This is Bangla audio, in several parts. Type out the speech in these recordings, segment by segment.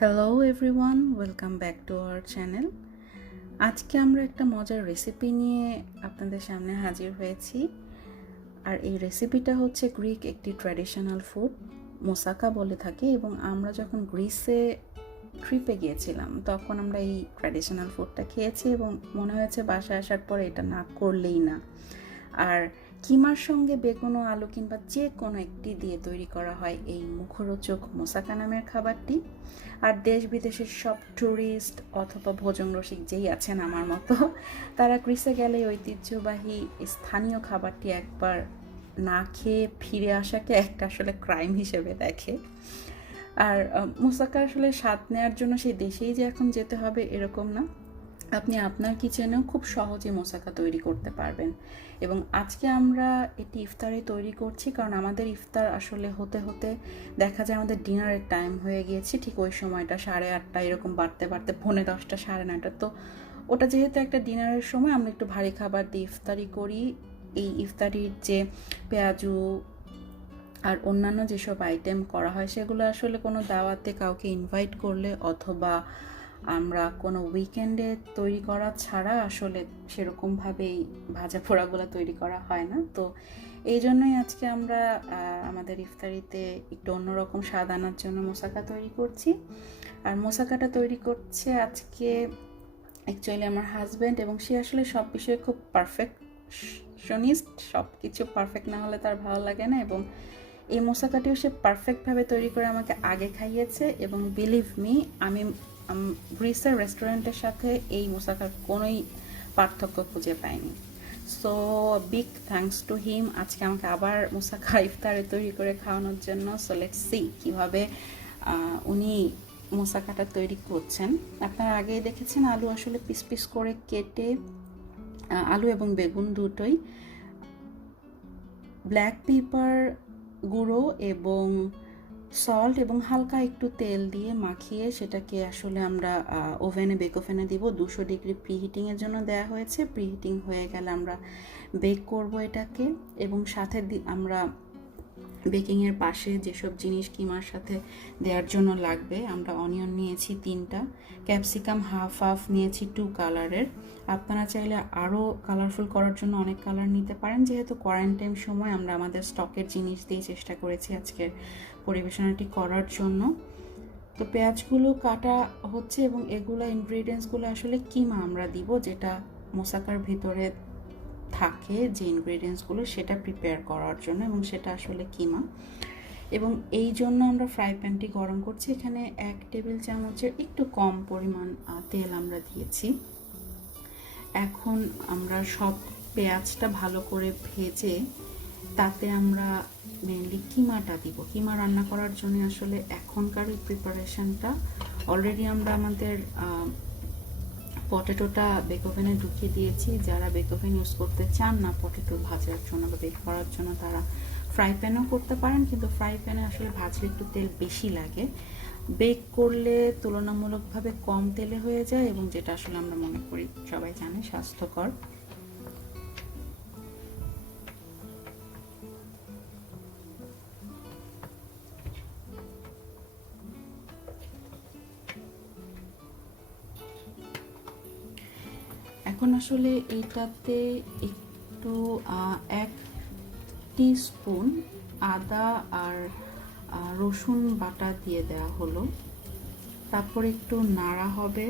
Hello everyone, welcome back to our channel. আজকে আমরা একটা মজার রেসিপি নিয়ে আপনাদের সামনে হাজির হয়েছি। আর এই রেসিপিটা হচ্ছে গ্রিক একটি ট্র্যাডিশনাল ফুড, মোসাকা বলে থাকে। এবং আমরা যখন গ্রিসে ট্রিপে গিয়েছিলাম তখন আমরা এই ট্র্যাডিশনাল ফুডটা খেয়েছি এবং মনে হয়েছে বাসায় আসার পরে এটা না করলেই না। আর কিমার সঙ্গে বেগুন ও আলু কিংবা যে কোনো একটি দিয়ে তৈরি করা হয় এই মুখরোচক মোসাকা নামের খাবারটি। আর দেশ বিদেশের সব ট্যুরিস্ট অথবা ভোজন রসিক যেই আছেন আমার মতো, তারা গ্রিসে গেলে ঐতিহ্যবাহী স্থানীয় খাবারটি একবার না খেয়ে ফিরে আসাকে একটা আসলে ক্রাইম হিসেবে দেখে। আর মোসাকা আসলে স্বাদ নেওয়ার জন্য সেই দেশেই যে এখন যেতে হবে এরকম না, আপনি আপনার কিচেনেও খুব সহজে মোসাকা তৈরি করতে পারবেন। এবং আজকে আমরা এটি ইফতারে তৈরি করছি, কারণ আমাদের ইফতার আসলে হতে হতে দেখা যায় আমাদের ডিনারের টাইম হয়ে গিয়েছে। ঠিক ওই সময়টা 8:30 এরকম বাড়তে বাড়তে 10:30 9:30। তো ওটা যেহেতু একটা ডিনারের সময়, আমরা একটু ভারী খাবার দিয়ে ইফতারি করি। এই ইফতারির যে পেঁয়াজু আর অন্যান্য যেসব আইটেম করা হয় সেগুলো আসলে কোনো দাওয়াতে কাউকে ইনভাইট করলে অথবা আমরা কোনো উইকেন্ডে তৈরি করা ছাড়া আসলে সেরকমভাবেই ভাজা পোড়াগুলো তৈরি করা হয় না। তো এই জন্যই আজকে আমরা আমাদের ইফতারিতে একটু অন্যরকম স্বাদ আনার জন্য মোসাকা তৈরি করছি। আর মোসাকাটা তৈরি করছে আজকে অ্যাকচুয়ালি আমার হাজব্যান্ড, এবং সে আসলে সব বিষয়ে খুব পারফেকশনিস্ট। সব কিছু পারফেক্ট না হলে তার ভালো লাগে না। এবং এই মোসাকাটিও সে পারফেক্টভাবে তৈরি করে আমাকে আগে খাইয়েছে। এবং বিলিভ মি, আমি গ্রিসের রেস্টুরেন্টের সাথে এই মোসাকার কোনোই পার্থক্য খুঁজে পাইনি। So big thanks to him আজকে আমাকে আবার মোসাকা ইফতারে তৈরি করে খাওয়ানোর জন্য। সো লেটস সি কীভাবে উনি মোসাকাটা তৈরি করছেন। আপনারা আগেই দেখেছেন আলু আসলে পিস পিস করে কেটে, আলু এবং বেগুন দুটোই ব্ল্যাক পেপার গুঁড়ো এবং সল্ট এবং হালকা একটু তেল দিয়ে মাখিয়ে সেটাকে আসলে আমরা বেক ওভেনে দিব। 200 ডিগ্রি প্রিহিটিংয়ের জন্য দেওয়া হয়েছে। প্রিহিটিং হয়ে গেলে আমরা বেক করব এটাকে। এবং সাথে আমরা বেকিংয়ের পাশে যেসব জিনিস কিমার সাথে দেওয়ার জন্য লাগবে, আমরা অনিয়ন নিয়েছি 3টা, ক্যাপসিকাম হাফ নিয়েছি 2 কালারের। আপনারা চাইলে আরও কালারফুল করার জন্য অনেক কালার নিতে পারেন। যেহেতু কোয়ারেন্টাইন সময় আমরা আমাদের স্টকের জিনিস দিয়ে চেষ্টা করেছি আজকের পরিবেশনাটি করার জন্য। তো পেঁয়াজগুলো কাটা হচ্ছে এবং এগুলো ইনগ্রিডিয়েন্টসগুলো আসলে কিমা আমরা দিব, যেটা মোসাকার ভিতরে থাকে যে ইনগ্রিডিয়েন্টসগুলো সেটা প্রিপেয়ার করার জন্য, এবং সেটা আসলে কিমা। এবং এই জন্য আমরা ফ্রাই প্যানটি গরম করছি। এখানে 1 টেবিল চামচের একটু কম পরিমাণ তেল আমরা দিয়েছি। এখন আমরা সব পেঁয়াজটা ভালো করে ভেজে তাতে আমরা মেনলি কিমাটা দিব। কিমা রান্না করার জন্য আসলে এখনকার এই প্রিপারেশনটা অলরেডি আমরা আমাদের পটেটোটা বেক ওভেনে ঢুকিয়ে দিয়েছি। যারা বেক ওভেন ইউজ করতে চান না পটেটো ভাজার জন্য বা বেক করার জন্য, তারা ফ্রাই প্যানও করতে পারেন, কিন্তু ফ্রাই প্যানে আসলে ভাজলে একটু তেল বেশি লাগে। বেক করলে তুলনামূলকভাবে কম তেলে হয়ে যায়, এবং যেটা আসলে আমরা মনে করি সবাই জানে স্বাস্থ্যকর। এখন আসলে এইটাতে একটু 1 টিস্পুন আদা আর রসুন বাটা দিয়ে দেওয়া হলো। তারপর একটু নাড়া হবে।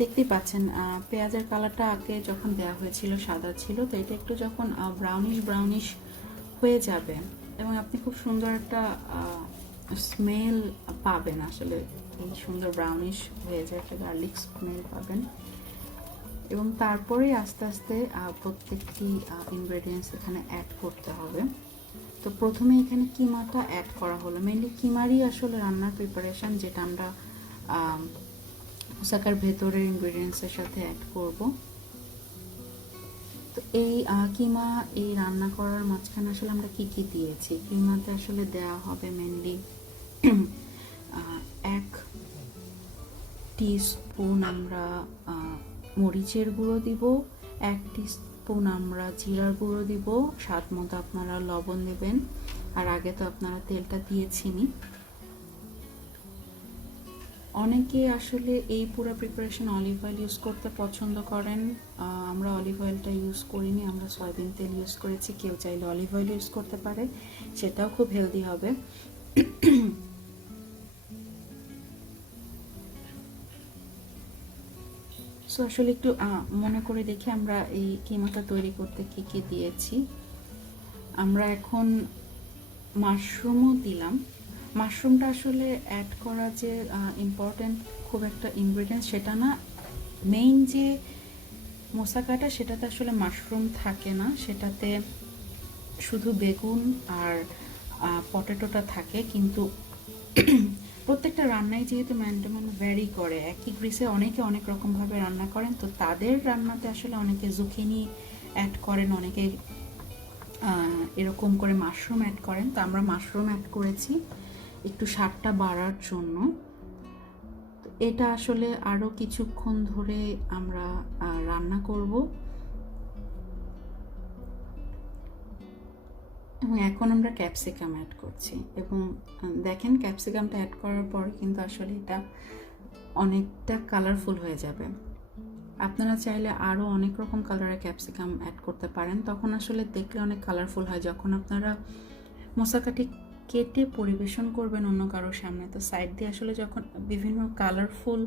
দেখতেই পাচ্ছেন পেঁয়াজের কালারটা আগে যখন দেওয়া হয়েছিল সাদা ছিল, তো এটা একটু যখন ব্রাউনিশ হয়ে যাবে এবং আপনি খুব সুন্দর একটা স্মেল পাবেন। আসলে এই সুন্দর ব্রাউনিশ হয়ে যায়, একটা গার্লিক স্মেল পাবেন। এবং তারপরেই আস্তে আস্তে প্রত্যেকটি ইনগ্রেডিয়েন্টস এখানে অ্যাড করতে হবে। তো প্রথমে এখানে কিমাটা অ্যাড করা হলো। মেনলি কিমারই আসলে রান্নার প্রিপারেশন, যেটা আমরা মোসাকার ভেতরের ইনগ্রেডিয়েন্টসের সাথে অ্যাড করব। তো এই কিমা এই রান্না করার মাঝখানে আসলে আমরা কি কি দিয়েছি, কিমাতে আসলে দেওয়া হবে মেনলি 1 টিস্পুন আমরা মরিচের গুঁড়ো দিব, 1 স্পুন আমরা জিরার গুঁড়ো দিব, স্বাদ মতো আপনারা লবণ দেবেন, আর আগে তো আপনারা তেলটা দিয়েছিনি। অনেকে আসলে এই পুরো প্রিপারেশন অলিভ অয়েল ইউজ করতে পছন্দ করেন, আমরা অলিভ অয়েলটা ইউজ করিনি, আমরা সয়াবিন তেল ইউজ করেছি। কেউ চাইলে অলিভ অয়েল ইউজ করতে পারে, সেটাও খুব হেলদি হবে। সো আসলে একটু মনে করে দেখি আমরা এই কিমাটা তৈরি করতে কি কি দিয়েছি। আমরা এখন মাশরুমও দিলাম। মাশরুমটা আসলে অ্যাড করা যে ইম্পর্ট্যান্ট খুব একটা ইনগ্রেডিয়েন্টস সেটা না, মেইন যে মোসাকাটা সেটাতে আসলে মাশরুম থাকে না, সেটাতে শুধু বেগুন আর পটেটোটা থাকে। কিন্তু প্রত্যেকটা রান্নায় যেহেতু ম্যান্ডামান ভ্যারি করে, একই গ্রিসে অনেকে অনেক রকমভাবে রান্না করেন, তো তাদের রান্নাতে আসলে অনেকে জুকিনি অ্যাড করেন, অনেকে এরকম করে মাশরুম অ্যাড করেন। তো আমরা মাশরুম অ্যাড করেছি একটু স্বাদটা বাড়ার জন্য। এটা আসলে আরও কিছুক্ষণ ধরে আমরা রান্না করব। এবং এখন আমরা ক্যাপসিকাম অ্যাড করছি, এবং দেখেন ক্যাপসিকামটা অ্যাড করার পর কিন্তু আসলে এটা অনেকটা কালারফুল হয়ে যাবে। আপনারা চাইলে আরও অনেক রকম কালারের ক্যাপসিকাম অ্যাড করতে পারেন, তখন আসলে দেখলে অনেক কালারফুল হয়। যখন আপনারা মোসাকাটি কেটে পরিবেশন করবেন অন্য কারোর সামনে, তো সাইড দিয়ে আসলে যখন বিভিন্ন কালারফুল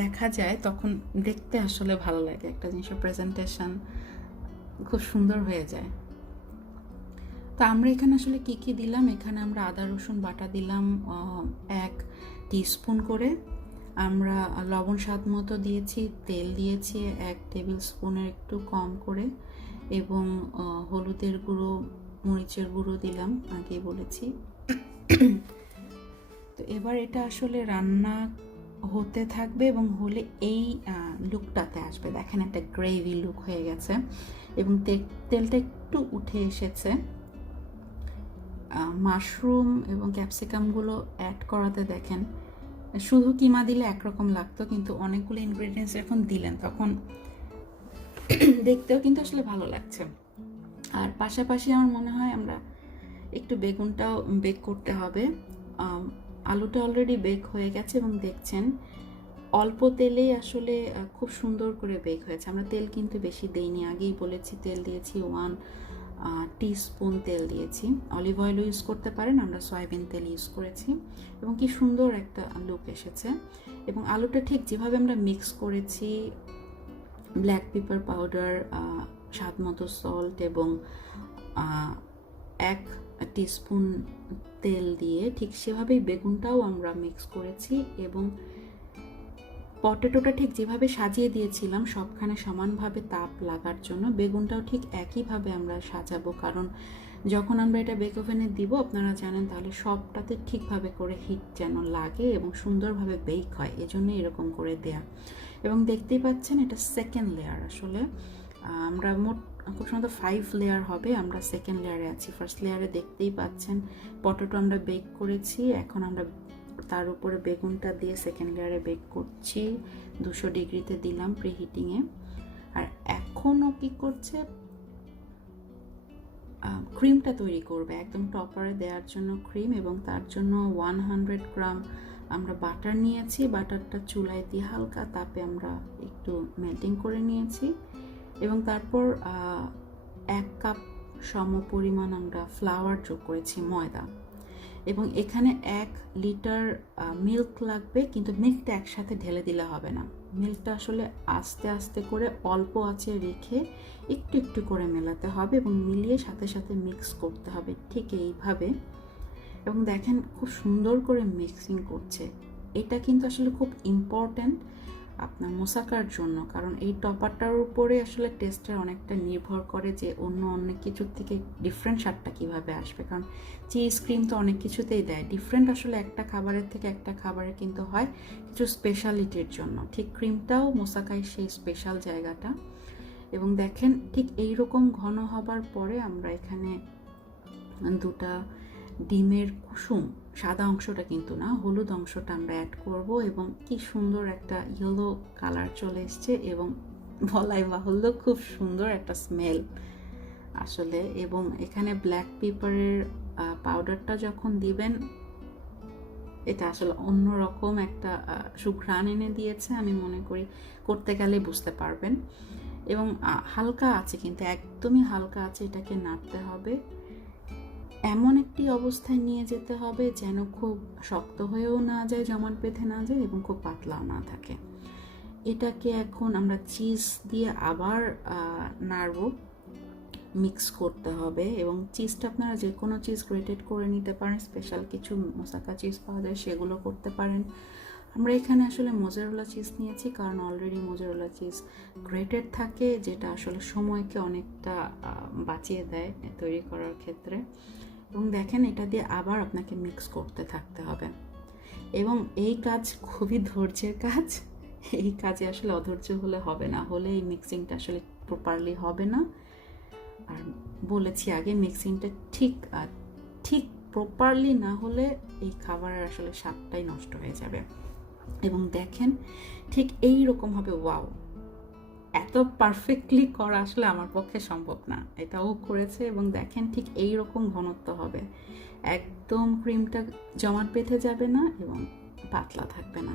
দেখা যায় তখন দেখতে আসলে ভালো লাগে, একটা জিনিসের প্রেজেন্টেশন খুব সুন্দর হয়ে যায়। তো আমরা এখানে আসলে কি কি দিলাম, এখানে আমরা আদা রসুন বাটা দিলাম 1 টিস্পুন করে, আমরা লবণ স্বাদ মতো দিয়েছি, তেল দিয়েছি 1 টেবিল স্পুনের একটু কম করে, এবং হলুদের গুঁড়ো মরিচের গুঁড়ো দিলাম, আগেই বলেছি। তো এবার এটা আসলে রান্না হতে থাকবে এবং হলে এই লুকটাতে আসবে। দেখেন একটা গ্রেভি লুক হয়ে গেছে এবং তেলটা একটু উঠে এসেছে। মাশরুম এবং ক্যাপসিকামগুলো অ্যাড করাতে দেখেন শুধু কিমা দিলে একরকম লাগতো, কিন্তু অনেকগুলো ইনগ্রেডিয়েন্টস যখন দিলেন তখন দেখতেও কিন্তু আসলে ভালো লাগছে। আর পাশাপাশি আমার মনে হয় আমরা একটু বেগুনটাও বেক করতে হবে। আলুটা অলরেডি বেক হয়ে গেছে এবং দেখছেন অল্প তেলেই আসলে খুব সুন্দর করে বেক হয়েছে। আমরা তেল কিন্তু বেশি দেইনি, আগেই বলেছি তেল দিয়েছি 1 টিস্পুন তেল দিয়েছি। অলিভ অয়েল ইউজ করতে পারেন, আমরা সয়াবিন তেল ইউজ করেছি এবং কি সুন্দর একটা লুক এসেছে। এবং আলুটা ঠিক যেভাবে আমরা মিক্স করেছি, ব্ল্যাক পেপার পাউডার, স্বাদ মতো সল্ট এবং 1 টিস্পুন তেল দিয়ে ঠিক সেভাবেই বেগুনটাও আমরা মিক্স করেছি। এবং পটেটোটা ঠিক যেভাবে সাজিয়ে দিয়েছিলাম সবখানে সমানভাবে তাপ লাগার জন্য, বেগুনটাও ঠিক একইভাবে আমরা সাজাবো, কারণ যখন আমরা এটা বেক ওভেনে দিব আপনারা জানেন তাহলে সবটাতে ঠিকভাবে করে হিট যেন লাগে এবং সুন্দরভাবে বেক হয়, এজন্য এরকম করে দেয়া। এবং দেখতেই পাচ্ছেন এটা সেকেন্ড লেয়ার, আসলে আমরা মোট খুব সম্ভবত 5 লেয়ার হবে, আমরা সেকেন্ড লেয়ারে আছি। ফার্স্ট লেয়ারে দেখতেই পাচ্ছেন পটেটো আমরা বেক করেছি, এখন আমরা তার উপরে বেগুনটা দিয়ে সেকেন্ড লেয়ারে বেক করছি, 200 ডিগ্রিতে দিলাম প্রিহিটিংয়ে। আর এখনও কি করছে, ক্রিমটা তৈরি করবে একদম টপারে দেওয়ার জন্য ক্রিম, এবং তার জন্য 100 গ্রাম আমরা বাটার নিয়েছি। বাটারটা চুলায় দিয়ে হালকা তাপে আমরা একটু মেল্টিং করে নিয়েছি এবং তারপর 1 কাপ সম পরিমাণ আমরা ফ্লাওয়ার যোগ করেছি, ময়দা। এবং এখানে 1 লিটার মিল্ক লাগবে, কিন্তু মিল্কটা একসাথে ঢেলে দিলে হবে না, মিল্কটা আসলে আস্তে আস্তে করে অল্প আঁচে রেখে একটু একটু করে মেলাতে হবে এবং মিলিয়ে সাথে সাথে মিক্স করতে হবে, ঠিক এইভাবে। এবং দেখেন খুব সুন্দর করে মিক্সিং করছে। এটা কিন্তু আসলে খুব ইম্পর্ট্যান্ট আপনার মোসাকার জন্য, কারণ এই টপারটার উপরে আসলে টেস্টের অনেকটা নির্ভর করে যে অনেক কিছুর থেকে ডিফারেন্ট স্বাদটা কীভাবে আসবে। কারণ চিজ ক্রিম তো অনেক কিছুতেই দেয়, ডিফারেন্ট আসলে একটা খাবারের থেকে একটা খাবারের কিন্তু হয় কিছু স্পেশালিটির জন্য, ঠিক ক্রিমটাও মোসাকায় সেই স্পেশাল জায়গাটা। এবং দেখেন ঠিক এইরকম ঘন হবার পরে আমরা এখানে 2টা ডিমের কুসুম, সাদা অংশটা কিন্তু না, হলুদ অংশটা আমরা অ্যাড করব এবং কি সুন্দর একটা ইয়েলো কালার চলে এসছে এবং বলাই বাহুল্য, খুব সুন্দর একটা স্মেল আসলে। এবং এখানে ব্ল্যাক পেপারের পাউডারটা যখন দিবেন, এটা আসলে অন্যরকম একটা সুঘ্রাণ এনে দিয়েছে, আমি মনে করি করতে গেলে বুঝতে পারবেন। এবং হালকা আছে, কিন্তু একদমই হালকা আছে, এটাকে নাড়তে হবে, এমন একটি অবস্থায় নিয়ে যেতে হবে যেন খুব শক্ত হয়েও না যায়, জমাট বেঁধে না যায়, এবং খুব পাতলাও না থাকে। এটাকে এখন আমরা চিজ দিয়ে আবার নাড়ব, মিক্স করতে হবে। এবং চিজটা আপনারা যে কোনো চিজ গ্রেটেড করে নিতে পারেন, স্পেশাল কিছু মোসাকা চিজ পাওয়া যায় সেগুলো করতে পারেন। আমরা এখানে আসলে মোজারেলা চিজ নিয়েছি, কারণ অলরেডি মোজারেলা চিজ গ্রেটেড থাকে, যেটা আসলে সময়কে অনেকটা বাঁচিয়ে দেয় তৈরি করার ক্ষেত্রে। এবং দেখেন, এটা দিয়ে আবার আপনাকে মিক্স করতে থাকতে হবে। এবং এই কাজ খুবই ধৈর্যের কাজ, এই কাজে আসলে অধৈর্য হলে হবে না, হলে এই মিক্সিংটা আসলে প্রপারলি হবে না। আর বলেছি আগে, মিক্সিংটা ঠিক প্রপারলি না হলে এই খাবারের আসলে স্বাদটাই নষ্ট হয়ে যাবে। এবং দেখেন, ঠিক এই রকম হবে। ওয়াও, এত পারফেক্টলি করা আসলে আমার পক্ষে সম্ভব না, এটাও করেছে। এবং দেখেন, ঠিক এই রকম ঘনত্ব হবে, একদম ক্রিমটা জমাট বেঁধে যাবে না এবং পাতলা থাকবে না।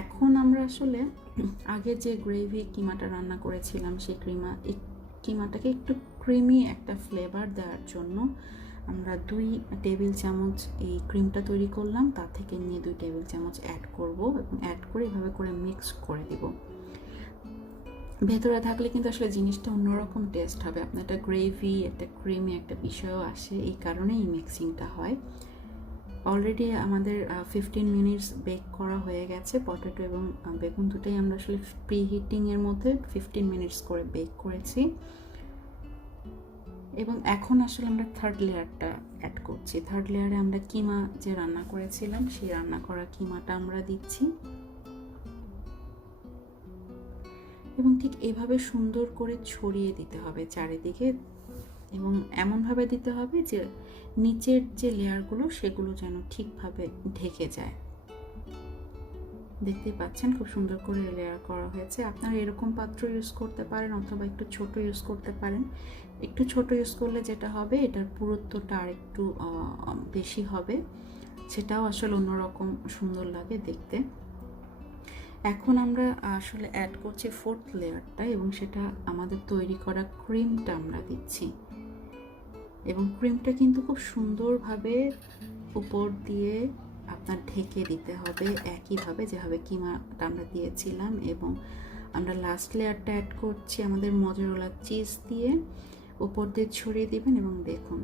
এখন আমরা আসলে আগে যে গ্রেভি কিমাটা রান্না করেছিলাম, সেই কিমাটাকে একটু ক্রিমি একটা ফ্লেভার দেওয়ার জন্য আমরা 2 টেবিল চামচ এই ক্রিমটা তৈরি করলাম, তার থেকে নিয়ে 2 টেবিল চামচ অ্যাড করব, এবং অ্যাড করে এভাবে করে মিক্স করে দিব। ভেতরে থাকলে কিন্তু আসলে জিনিসটা অন্যরকম টেস্ট হবে, আপনার একটা গ্রেভি, একটা ক্রিমি একটা বিষয়ও আসে, এই কারণে এই মিক্সিংটা হয়। অলরেডি আমাদের 15 মিনিটস বেক করা হয়ে গেছে। পটেটো এবং বেগুন দুটোই আমরা আসলে প্রি হিটিংয়ের মধ্যে 15 মিনিটস করে বেক করেছি। এবং এখন আসলে আমরা থার্ড লেয়ারটা অ্যাড করছি। থার্ড লেয়ারে আমরা কিমা যে রান্না করেছিলাম, সেই রান্না করা কিমাটা আমরা দিচ্ছি। এবং ঠিক এভাবে সুন্দর করে ছড়িয়ে দিতে হবে চারিদিকে, এবং এমনভাবে দিতে হবে যে নিচের যে লেয়ারগুলো সেগুলো যেন ঠিকভাবে ঢেকে যায়। দেখতেই পাচ্ছেন খুব সুন্দর করে লেয়ার করা হয়েছে। আপনারা এরকম পাত্র ইউজ করতে পারেন, অথবা একটু ছোট ইউজ করতে পারেন। একটু ছোট ইউজ করলে যেটা হবে, এটার পুরুত্বটা আর একটু বেশি হবে, সেটাও আসলে অন্যরকম সুন্দর লাগে দেখতে। এখন আমরা আসলে অ্যাড করছি 4th লেয়ারটা, এবং সেটা আমাদের তৈরি করা ক্রিমটা আমরা দিচ্ছি। এবং ক্রিমটা কিন্তু খুব সুন্দরভাবে উপর দিয়ে আপনার ঢেকে দিতে হবে, একইভাবে যেভাবে কিমাটা আমরা দিয়েছিলাম। এবং আমরা লাস্ট লেয়ারটা অ্যাড করছি আমাদের মোজারেলা চিজ দিয়ে, উপর দিয়ে ছড়িয়ে দিবেন। এবং দেখুন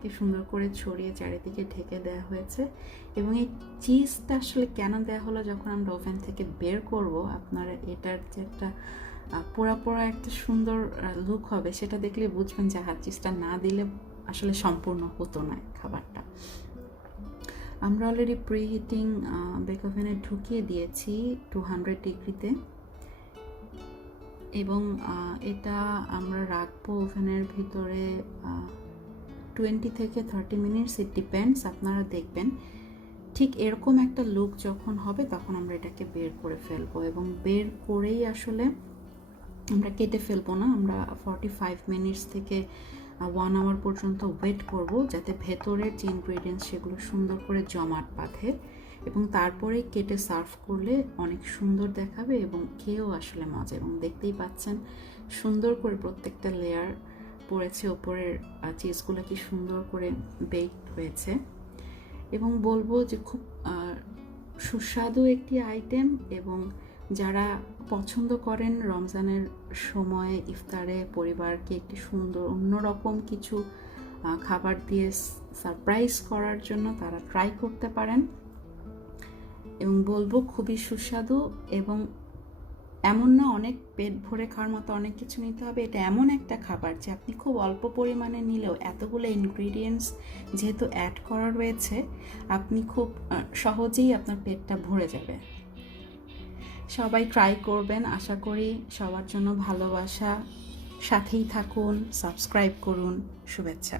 কি সুন্দর করে ছড়িয়ে চারিদিকে ঢেকে দেওয়া হয়েছে। এবং এই চিজটা আসলে কেন দেওয়া হলো, যখন আমরা ওভেন থেকে বের করব, আপনারা এটার যে একটা পোড়া একটা সুন্দর লুক হবে, সেটা দেখলে বুঝবেন যে চিজটা না দিলে আসলে সম্পূর্ণ হতো না খাবারটা। আমরা অলরেডি প্রি হিটিং বেক ওভেনে ঢুকিয়ে দিয়েছি 200 ডিগ্রিতে, এবং এটা আমরা রাখবো ওভেনের ভিতরে 20 থেকে 30 মিনিটস, ইট ডিপেন্ডস। আপনারা দেখবেন ঠিক এরকম একটা লুক যখন হবে, তখন আমরা এটাকে বের করে ফেলবো। এবং বের করেই আসলে আমরা কেটে ফেলবো না, আমরা 45 মিনিটস থেকে 1 আওয়ার পর্যন্ত ওয়েট করব, যাতে ভেতরের যে ইনগ্রেডিয়েন্টস সেগুলো সুন্দর করে জমাট বাঁধে, এবং তারপরে কেটে সার্ভ করলে অনেক সুন্দর দেখাবে এবং খেয়েও আসলে মজা। এবং দেখতেই পাচ্ছেন সুন্দর করে প্রত্যেকটা লেয়ার পড়েছে, ওপরের চিজগুলো কি সুন্দর করে বেক হয়েছে। এবং বলবো যে খুব সুস্বাদু একটি আইটেম, এবং যারা পছন্দ করেন রমজানের সময় ইফতারে পরিবারকে একটি সুন্দর অন্যরকম কিছু খাবার দিয়ে সারপ্রাইজ করার জন্য, তারা ট্রাই করতে পারেন। এবং বলবো খুবই সুস্বাদু, এবং এমন না অনেক পেট ভরে খাওয়ার মতো অনেক কিছু নিতে হবে, এটা এমন একটা খাবার যে আপনি খুব অল্প পরিমাণে নিলেও এতগুলো ইনগ্রিডিয়েন্টস যেহেতু অ্যাড করা রয়েছে, আপনি খুব সহজেই আপনার পেটটা ভরে যাবে। সবাই ট্রাই করবেন, আশা করি সবার জন্য ভালোবাসা, সাথেই থাকুন, সাবস্ক্রাইব করুন, শুভেচ্ছা।